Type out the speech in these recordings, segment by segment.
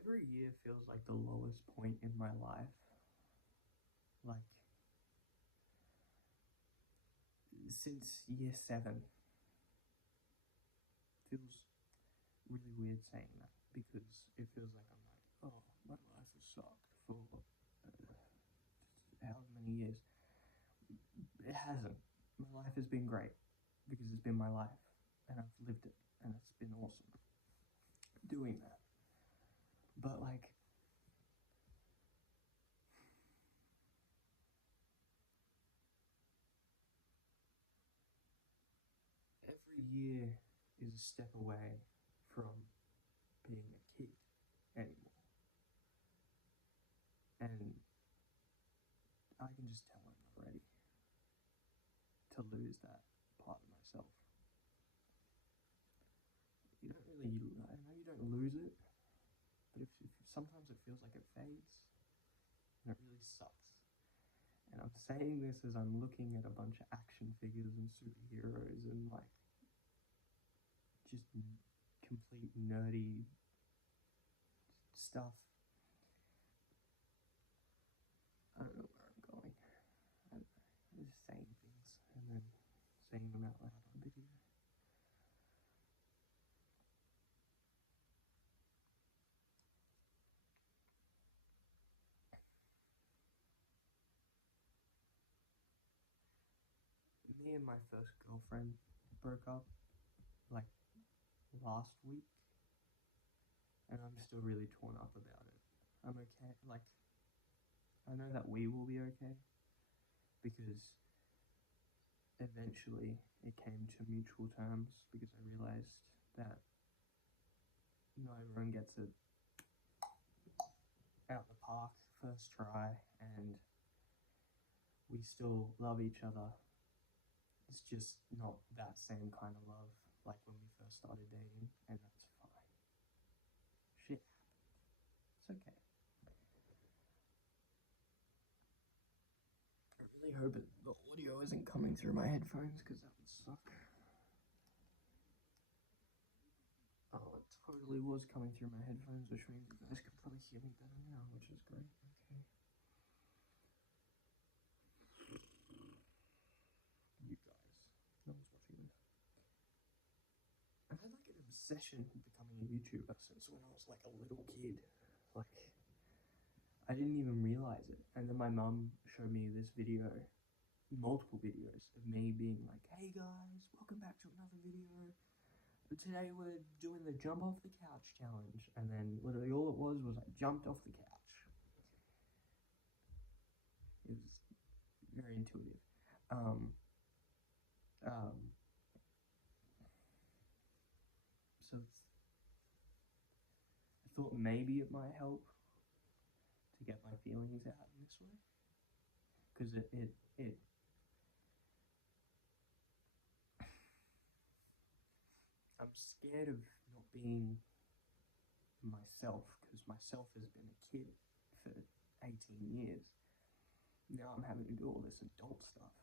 Every year feels like the lowest point in my life. Like, since year 7, feels really weird saying that because it feels like I'm like, oh, my life has sucked for however many years. It hasn't. My life has been great because it's been my life and I've lived it and it's been awesome doing that. But like, every year is a step away from being a kid anymore. And I can just tell I'm not ready to lose that part of myself. You don't really, I know you don't lose it, but if sometimes it feels like it fades, and it really sucks. And I'm saying this as I'm looking at a bunch of action figures and superheroes and like just complete nerdy stuff. I don't know where I'm going. I don't know. I'm just saying things and then saying them out loud on video. Me and my first girlfriend broke up like last week, and I'm still really torn up about it. I'm okay. Like, I know that we will be okay because eventually it came to mutual terms because I realized that not everyone gets it out the park first try, and we still love each other. It's just not that same kind of love like when we first started dating, and that's fine. Shit happens. It's okay. I really hope the audio isn't coming through my headphones because that would suck. Oh, it totally was coming through my headphones, which means you guys can probably hear me better now, which is great. Okay. You guys. No one's watching this. I've had like an obsession with becoming a YouTuber since when I was like a little kid. Like, I didn't even realize it. And then my mum showed me this video, multiple videos of me being like, hey guys, welcome back to another video. Today we're doing the jump off the couch challenge. And then literally all it was I jumped off the couch. It was very intuitive. So I thought maybe it might help to get my feelings out in this way. Because it I'm scared of not being myself, because myself has been a kid for 18 years. Now I'm having to do all this adult stuff,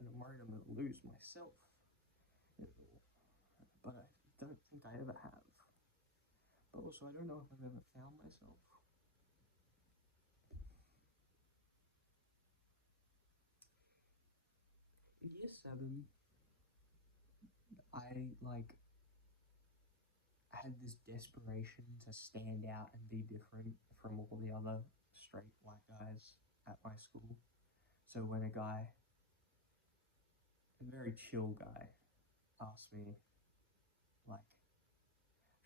and I'm worried I'm going to lose myself. But I don't think I ever have. But also, I don't know if I've ever found myself. In year 7, I had this desperation to stand out and be different from all the other straight white guys at my school. So when a very chill guy, asked me, like,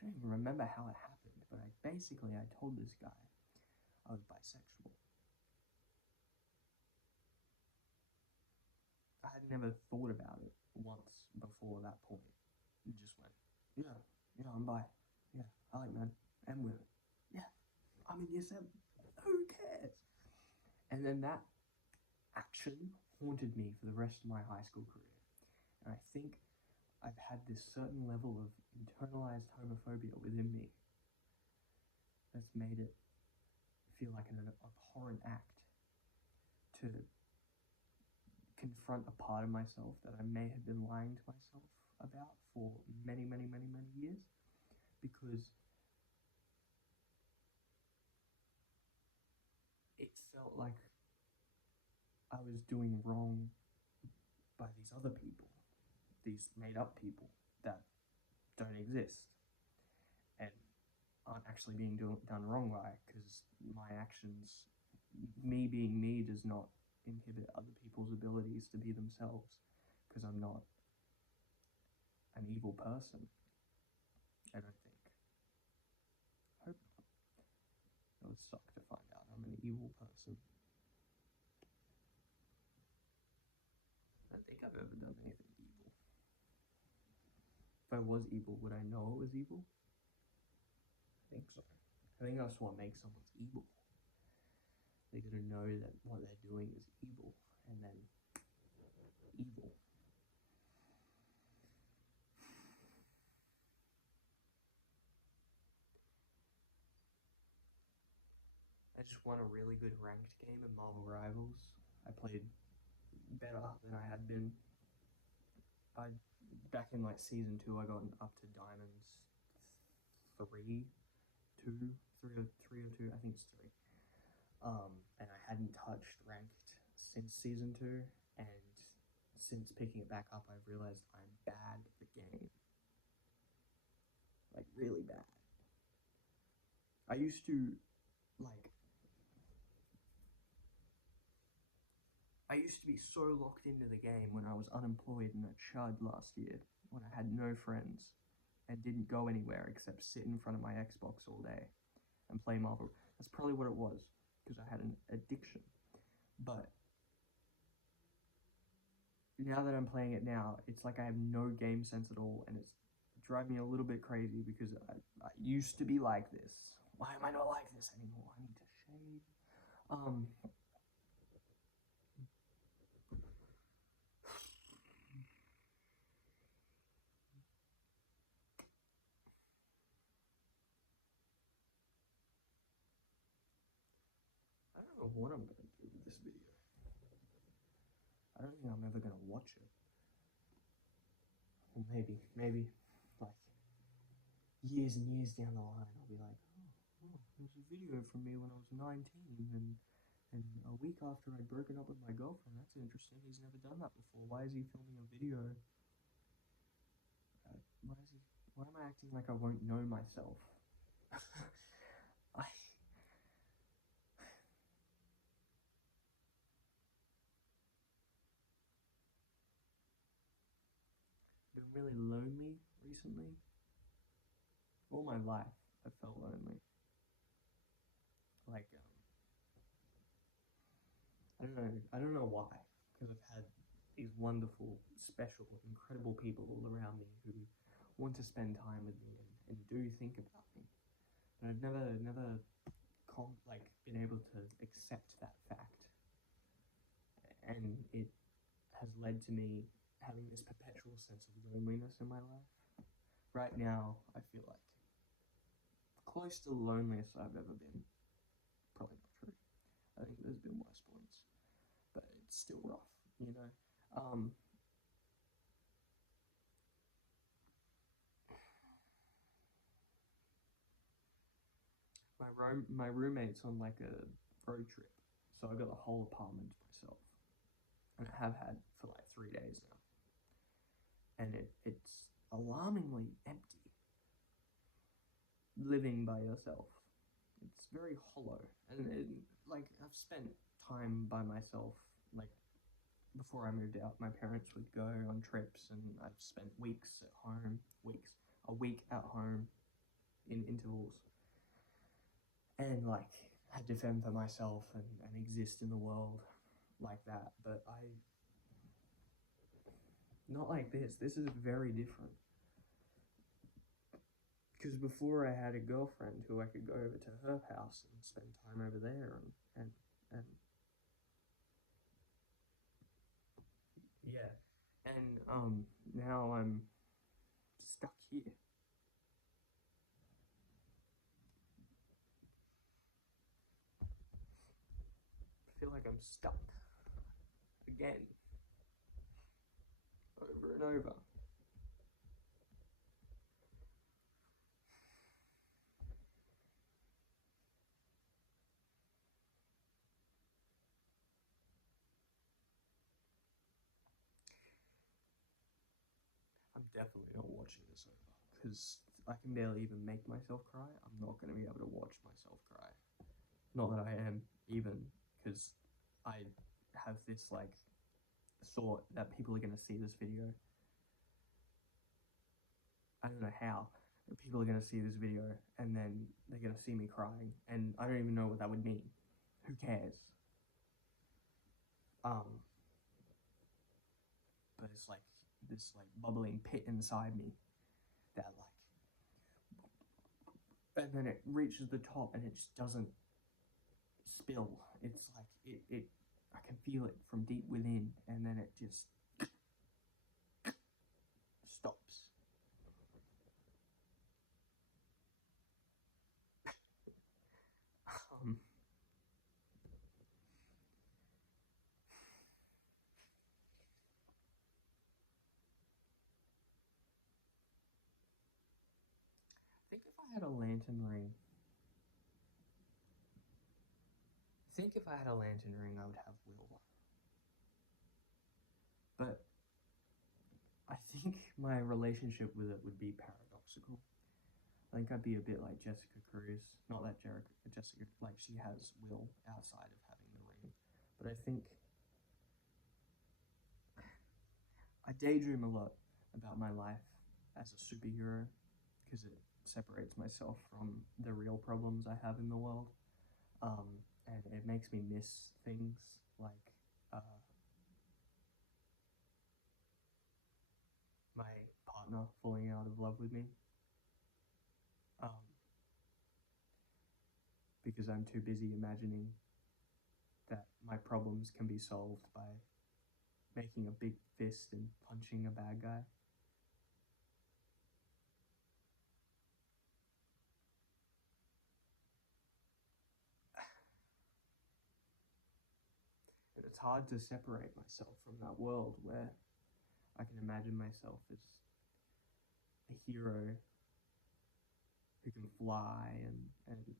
I don't even remember how it happened, but I told this guy I was bisexual. I had never thought about it once before that point. And just went, yeah, I'm bi. Yeah, I like men and women. Yeah, I'm in year 7. Who cares? And then that action haunted me for the rest of my high school career. And I think I've had this certain level of internalized homophobia within me that's made it feel like an abhorrent act to confront a part of myself that I may have been lying to myself about for many, many, many, many years. Because felt like I was doing wrong by these other people, these made up people that don't exist and aren't actually being done wrong by, because my actions, me being me, does not inhibit other people's abilities to be themselves, because I'm not an evil person. I don't think. Hope not. It would suck to find out I'm an evil person. I don't think I've ever done anything evil. If I was evil, would I know it was evil? I think so. I think that's what makes someone evil. They gotta know that what they're doing is evil, and then evil. I just won a really good ranked game of Marvel Rivals. I played better than I had been. Back in like season 2, I got up to diamonds 3, 2, 3 or 3 or 2. I think it's 3. And I hadn't touched ranked since season 2, and since picking it back up, I've realized I'm bad at the game. Like, really bad. I used to, be so locked into the game when I was unemployed and a chud last year, when I had no friends and didn't go anywhere except sit in front of my Xbox all day and play Marvel. That's probably what it was, because I had an addiction. But now that I'm playing it now, it's like I have no game sense at all, and it's driving me a little bit crazy, because I used to be like this. Why am I not like this anymore? I need to shave. I don't know what I'm gonna do with this video. I don't think I'm ever gonna watch it. Or maybe, like, years and years down the line, I'll be like, oh, there's a video from me when I was 19, and a week after I'd broken up with my girlfriend. That's interesting. He's never done that before. Why is he filming a video? Why am I acting like I won't know myself? I've been really lonely recently. All my life, I've felt lonely. Like, I don't know why, because I've had these wonderful, special, incredible people all around me who want to spend time with me and do think about me. And I've never been able to accept that fact. And it has led to me having this perpetual sense of loneliness in my life. Right now, I feel like close to the loneliest I've ever been. Probably not true. I think there's been worse points, but it's still rough, you know. My roommate's on like a road trip, so I got the whole apartment to myself, and I have had for like 3 days now, and it's alarmingly empty. Living by yourself, it's very hollow, and like, I've spent time by myself. Like, before I moved out, my parents would go on trips, and I've spent a week at home in intervals, and like had to fend for myself and exist in the world like that. But not like this. This is very different. Because before, I had a girlfriend who I could go over to her house and spend time over there, and yeah, and now I'm stuck here. I feel like I'm stuck again, over and over. definitely not watching this over because I can barely even make myself cry. I'm not going to be able to watch myself cry. Not that I am even, because I have this like thought that people are going to see this video. I don't know how. People are going to see this video and then they're going to see me crying, and I don't even know what that would mean. Who cares? But it's like this like bubbling pit inside me that like, and then it reaches the top and it just doesn't spill. It's like it I can feel it from deep within, and then it just stops. um, I think if I had a lantern ring, I think if I had a lantern ring, I would have will. But I think my relationship with it would be paradoxical. I think I'd be a bit like Jessica Cruz. Not that Jessica, like she has will outside of having the ring. But I think I daydream a lot about my life as a superhero because it separates myself from the real problems I have in the world. And it makes me miss things like my partner falling out of love with me. Because I'm too busy imagining that my problems can be solved by making a big fist and punching a bad guy. And it's hard to separate myself from that world where I can imagine myself as a hero who can fly and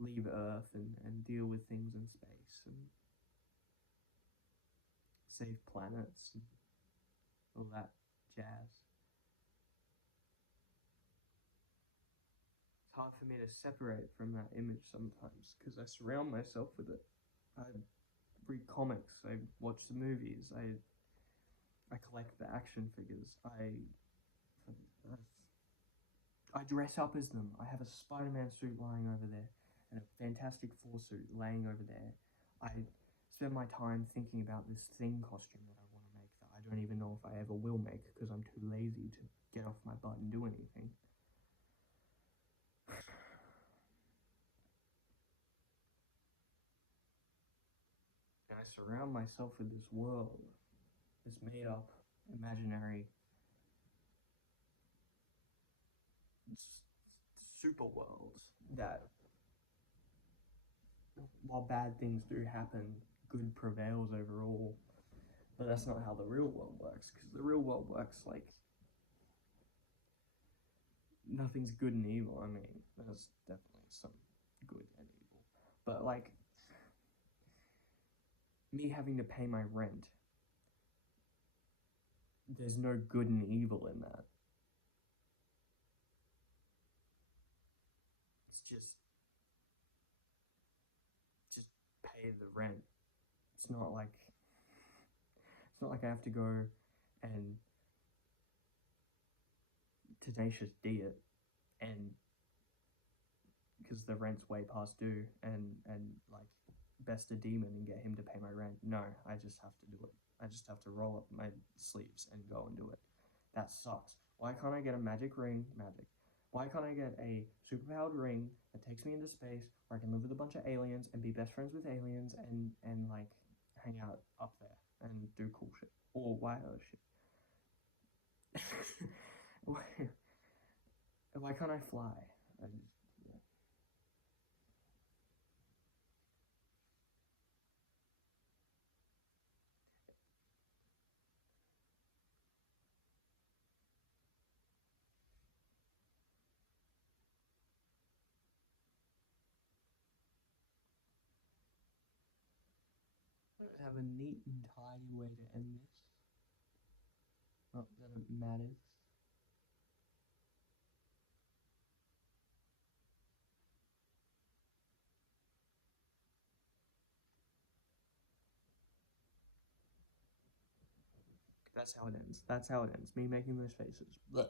leave Earth and deal with things in space and save planets and all that jazz. It's hard for me to separate from that image sometimes because I surround myself with it. I read comics, I watch the movies, I collect the action figures, I dress up as them. I have a Spider-Man suit lying over there and a Fantastic Four suit laying over there. I spend my time thinking about this Thing costume that I want to make that I don't even know if I ever will make because I'm too lazy to get off my butt and do anything. And I surround myself with this world, this made up, imaginary super world that, while bad things do happen, good prevails over all. But that's not how the real world works, because the real world works like nothing's good and evil. I mean, there's definitely some good and evil. But like, me having to pay my rent, there's no good and evil in that. It's just pay the rent. It's not like I have to go and Tenacious D it and because the rent's way past due and like best a demon and get him to pay my rent. No, I just have to do it. I just have to roll up my sleeves and go and do it. That sucks. Why can't I get a magic ring? Magic. Why can't I get a superpowered ring that takes me into space where I can live with a bunch of aliens and be best friends with aliens and like hang out up there and do cool shit or wild shit? Why can't I fly? I just, yeah. I don't have a neat and tidy way to end this. Oh, then matters. That's how it ends. That's how it ends. Me making those faces. Blech.